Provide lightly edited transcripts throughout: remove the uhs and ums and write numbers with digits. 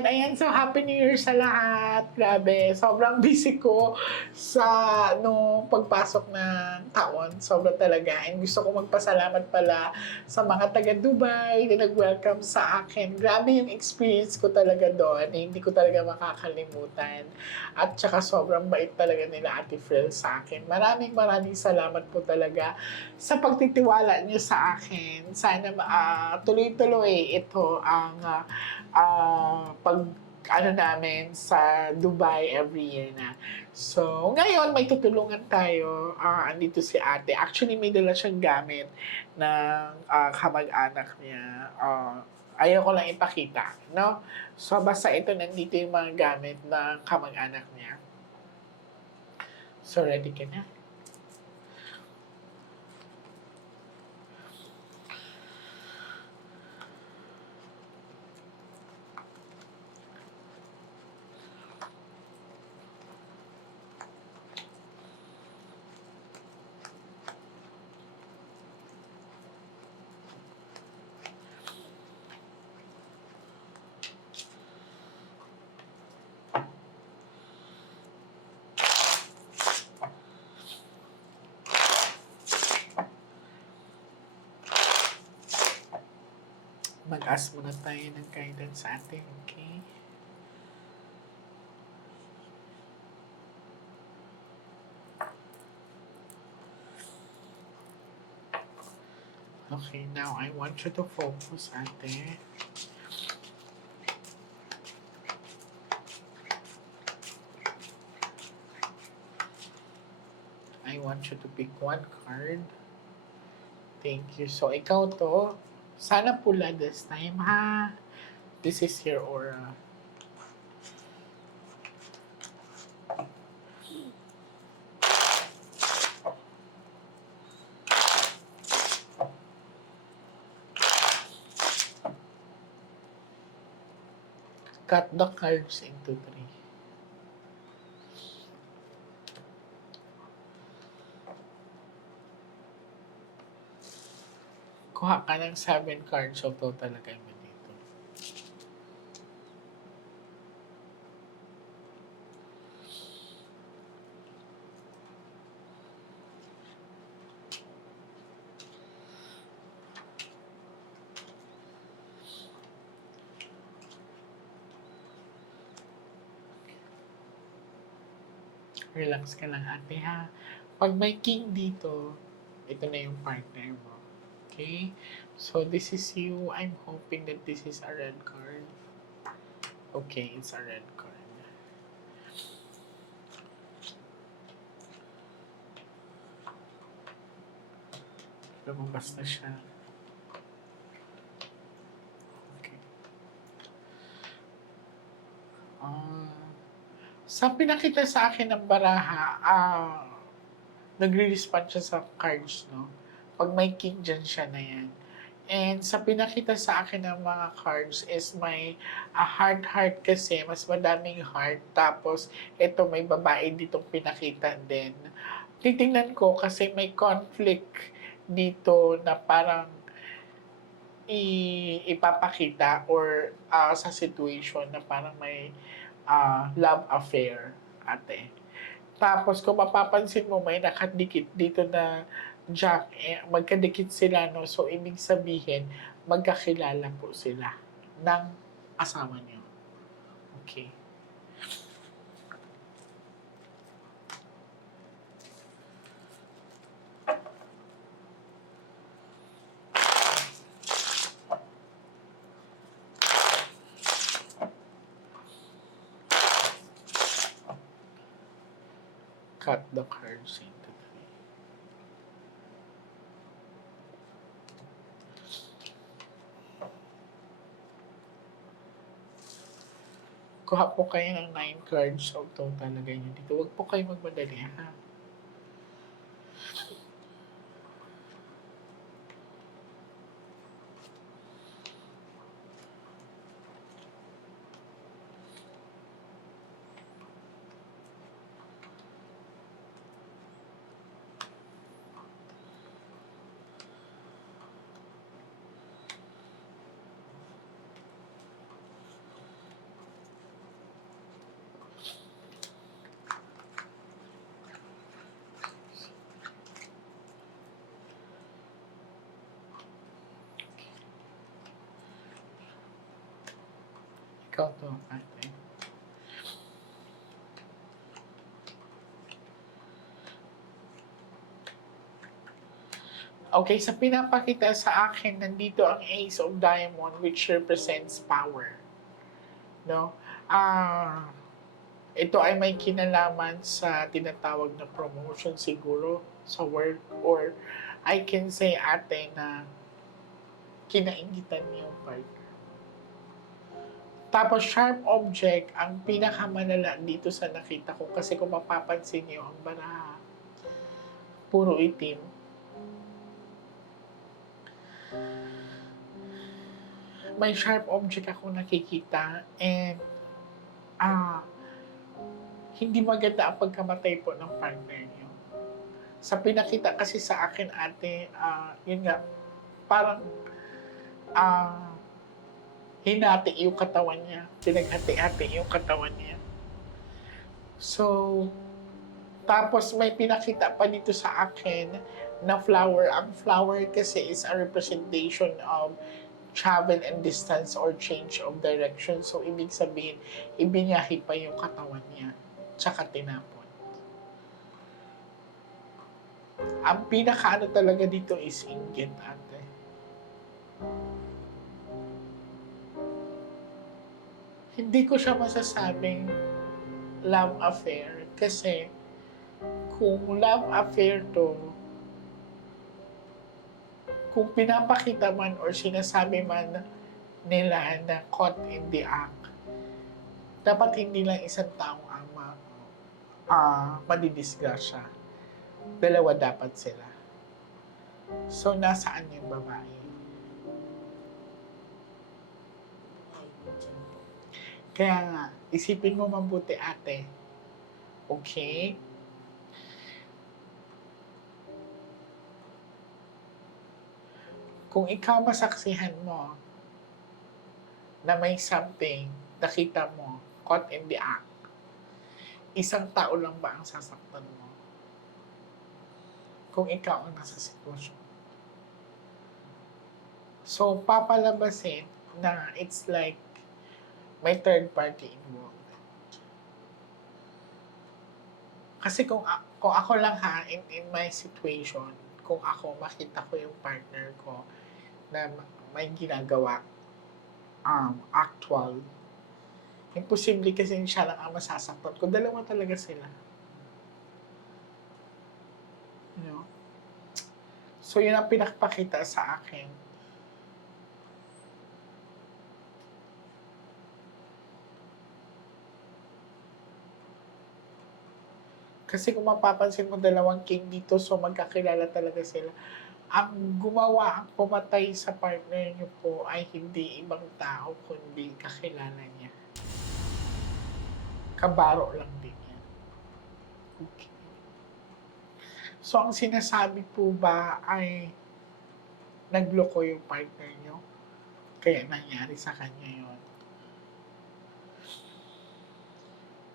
Alright, ayan. So, Happy New Year sa lahat. Grabe, sobrang busy ko sa pagpasok ng taon. Sobra talaga. And gusto ko magpasalamat pala sa mga taga-Dubai na nag-welcome sa akin. Grabe yung experience ko talaga doon. Hindi ko talaga makakalimutan. At saka sobrang bait talaga nila Ate Fril sa akin. Maraming maraming salamat po talaga sa pagtitiwala niyo sa akin. Sana tuloy-tuloy ito ang pag namin sa Dubai every year na. So, ngayon may tutulungan tayo. Andito si ate. Actually, may dala siyang gamit ng kamag-anak niya. Ayaw ko lang ipakita, no? So, basta ito, nandito yung mga gamit ng kamag-anak niya. So, ready ka na? Mag-ask muna tayo ng guidance sa atin, okay? Okay, now I want you to focus, ate. I want you to pick one card. Thank you. So, ikaw to. Sana pula this time, ha? This is your aura. Cut the cards into three. Kuha ka ng 7 cards of total lagay mo dito. Relax ka lang, ate, ha? Pag may king dito, ito na yung partner mo. Okay? So, this is you. I'm hoping that this is a red card. Okay, it's a red card. Lumabas na siya. Okay. Sa pinakita sa akin ng baraha, nagre-respond siya sa cards, no? Pag may king dyan siya na yan. And sa pinakita sa akin ng mga cards is may heart kasi, mas madaming heart. Tapos, ito may babae ditong pinakita din. Titingnan ko kasi may conflict dito na parang ipapakita or sa situation na parang may love affair, ate. Tapos kung mapapansin mo, may nakadikit dito na Jack, magkadikit sila, no? So, ibig sabihin, magkakilala po sila ng asawa niyo. Okay. Cut the cards into three. Kuha po kayo ng 9 cards of total na ganyan dito. Huwag po kayo magmadali, ha? Ikaw to, ate. Okay, sa pinapakita sa akin, nandito ang Ace of Diamond which represents power. No? Ito ay may kinalaman sa tinatawag na promotion siguro sa work, or I can say ate na kinaingitan niyo yung partner. Tapos sharp object, ang pinakamalala dito sa nakita ko, kasi kung mapapansin niyo ang baraha, puro itim. May sharp object ako nakikita, and hindi maganda ang pagkamatay po ng partner niyo. Sa pinakita kasi sa akin ate, yun nga, parang hinati yung katawan niya. Pinaghati-hati yung katawan niya. So, tapos may pinakita pa dito sa akin na flower. Ang flower kasi is a representation of travel and distance or change of direction. So, ibig sabihin, ibinyahe pa yung katawan niya. Tsaka tinapon. Ang pinakaano talaga dito is inggit, ate. Hindi ko siya masasabing love affair kasi kung love affair to, kung pinapakita man or sinasabi man nila na caught in the act, dapat hindi lang isang taong ang madidisgrasya. Dalawa dapat sila. So, nasaan yung babae? Kaya nga, isipin mo mabuti ate. Okay? Kung ikaw masaksihan mo na may something, nakita mo, caught in the act, isang tao lang ba ang sasaktan mo? Kung ikaw ang nasa sitwasyon. So, papalabasin na it's like may third party involved. Kasi kung ako lang in my situation, kung ako makita ko yung partner ko na may ginagawa actual, imposible kasi siya lang ang masasaktan ko. Dalawa talaga sila. You know? So, yun ang pinakapakita sa akin. Kasi kung mapapansin mo, dalawang king dito, so magkakilala talaga sila. Ang gumawa, ang pumatay sa partner niyo po ay hindi ibang tao, kundi kakilala niya. Kabaro lang din yan. Okay. So, ang sinasabi po ba ay nagloko yung partner niyo? Kaya nangyari sa kanya yun.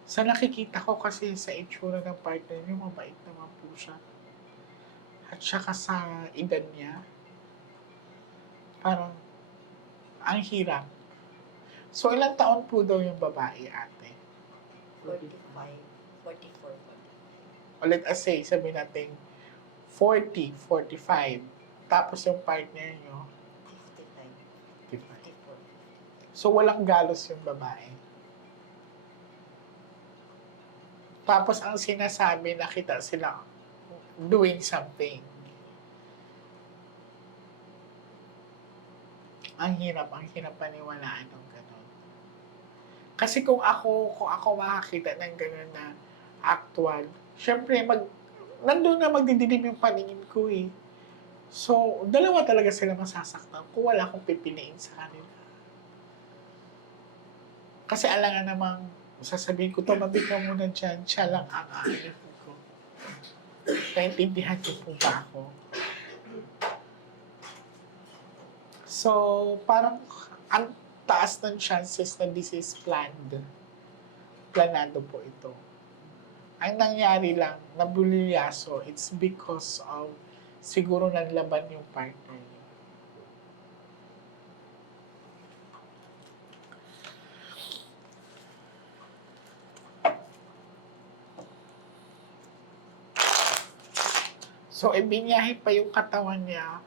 Sa nakikita ko kasi sa itsura ng partner niyo, mabait naman po siya. At saka sa edad niya, parang ang hirap. So, ilang taon po daw yung babae, ate? 45, 44, 45. O let us say, sabi natin, 40, 45. Tapos yung partner nyo, 55, 55. So, walang galos yung babae. Tapos, ang sinasabi, nakita sila doing something. Ang hirap paniwalaan ng gano'n. Kasi kung ako makakita ng gano'n na actual, syempre, nandun na magdidilim yung paningin ko eh. So, dalawa talaga sila masasaktan kung wala akong pipiliin sa kanila. Kasi alangan namang sasabihin ko, tumabi ka muna dyan, siya lang ang aanin ko. Naintindihan niyo po ba ako? So, parang ang taas ng chances na this is planned. Planado po ito. Ang nangyari lang, nabulilyaso, it's because of siguro naglaban yung partner niya. So, ibinyahe pa yung katawan niya,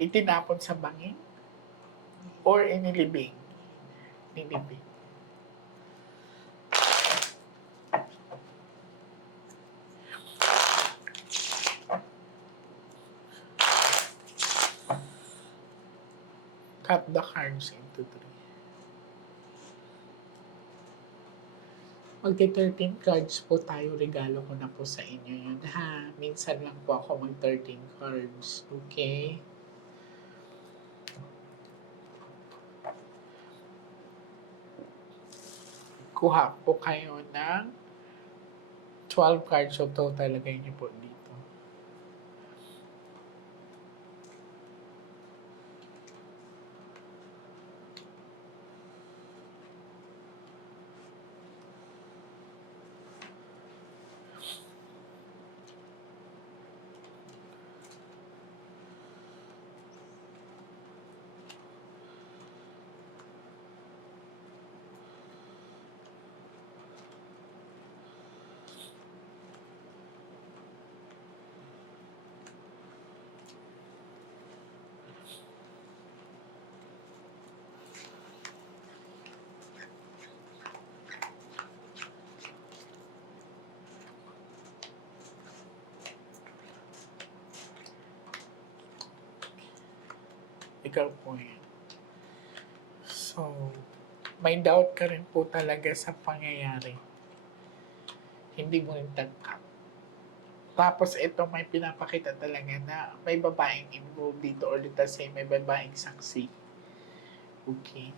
itinapon sa bangin, or inilibing. Nilibing. Cut the cards into 3. Magti-13 cards po tayo. Regalo ko na po sa inyo yun, ha? Minsan lang po ako mag-13 cards. Okay? Kuha po kayo ng 12 cards. So, total lagay niyo po dito. Ikaw po yan. So, may doubt ka rin po talaga sa pangyayari. Hindi mo rin tanggap. Tapos ito may pinapakita talaga na may babaeng involved dito or let's say may babaeng saksi. Okay.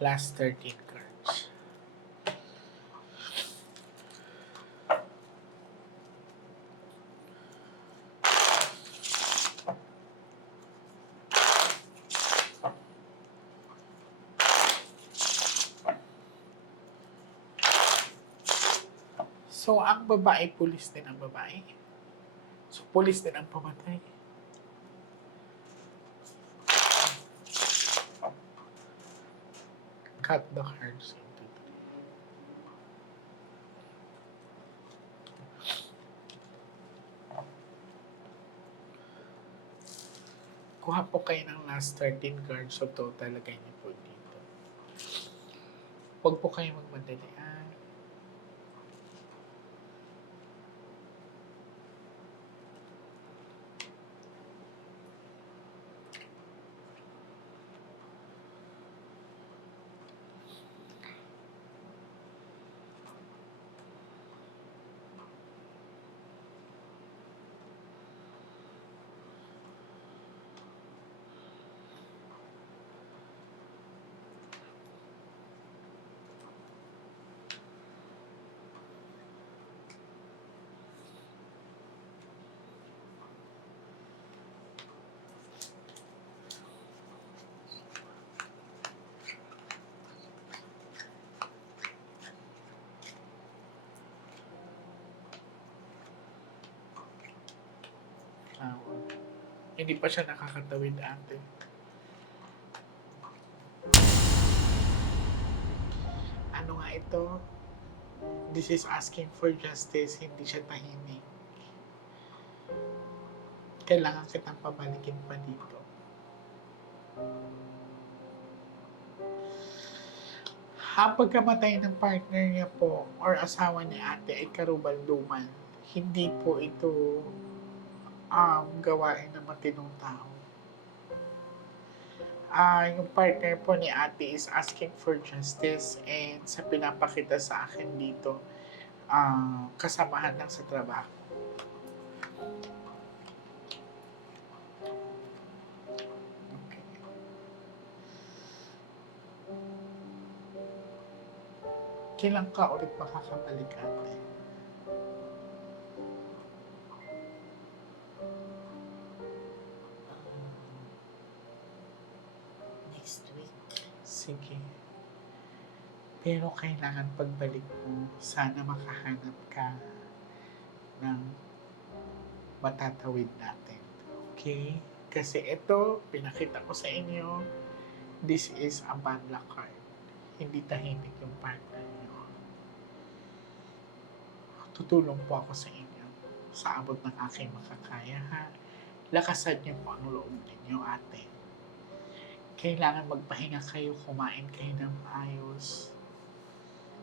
Last 13 cards. So, ang babae, pulis din ang babae. So, pulis din ang pamatay. Cut the cards into 3. Kuha po kayo ng last 13 cards. So, total lagay niyo po dito. Huwag po kayo magmadali. Hindi pa siya nakakatawid ate. Ano nga ito? This is asking for justice, hindi siya tahimik. Kailangan kitang pabalikin pa dito. Ang pagkamatay ng partner niya po or asawa ni ate ay karubalduman. Hindi po ito gawain ng matinong tao. Yung partner po ni ate is asking for justice and sa pinapakita sa akin dito, kasamahan lang sa trabaho. Okay. Kailan ka ulit makakabalik ate? Next week. Sige. Pero kailangan pagbalik mo, sana makahanap ka ng matatawid natin. Okay? Kasi ito, pinakita ko sa inyo, this is a bad luck card. Hindi tahimik yung partner nyo. Tutulong po ako sa inyo sa abot ng aking makakaya, ha? Lakasan niyo po ang loob ninyo, ate. Kailangan magpahinga kayo, kumain kayo ng maayos.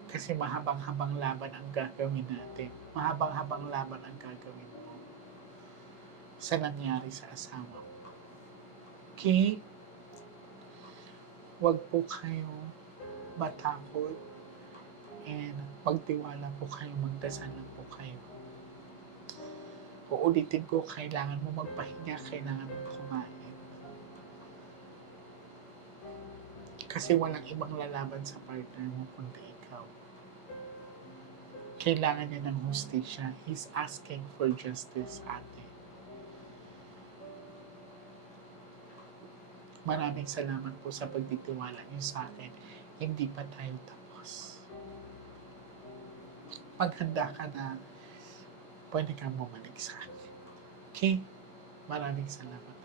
Kasi mahabang-habang laban ang gagawin natin. Mahabang-habang laban ang gagawin mo sa nangyari sa asawa mo. Okay? Huwag po kayo matakot and magtiwala po kayo, magdasal lang po kayo. Uulitin ko, kailangan mo magpahinga, kailangan mo kumain. Kasi walang ibang lalaban sa partner mo kundi ikaw. Kailangan niya ng hustisya. He's asking for justice, ate. Maraming salamat po sa pagtitiwala niyo sa akin. Hindi pa tayo tapos. Paghanda ka na, pwede kang bumalik sa akin. Okay? Maraming salamat.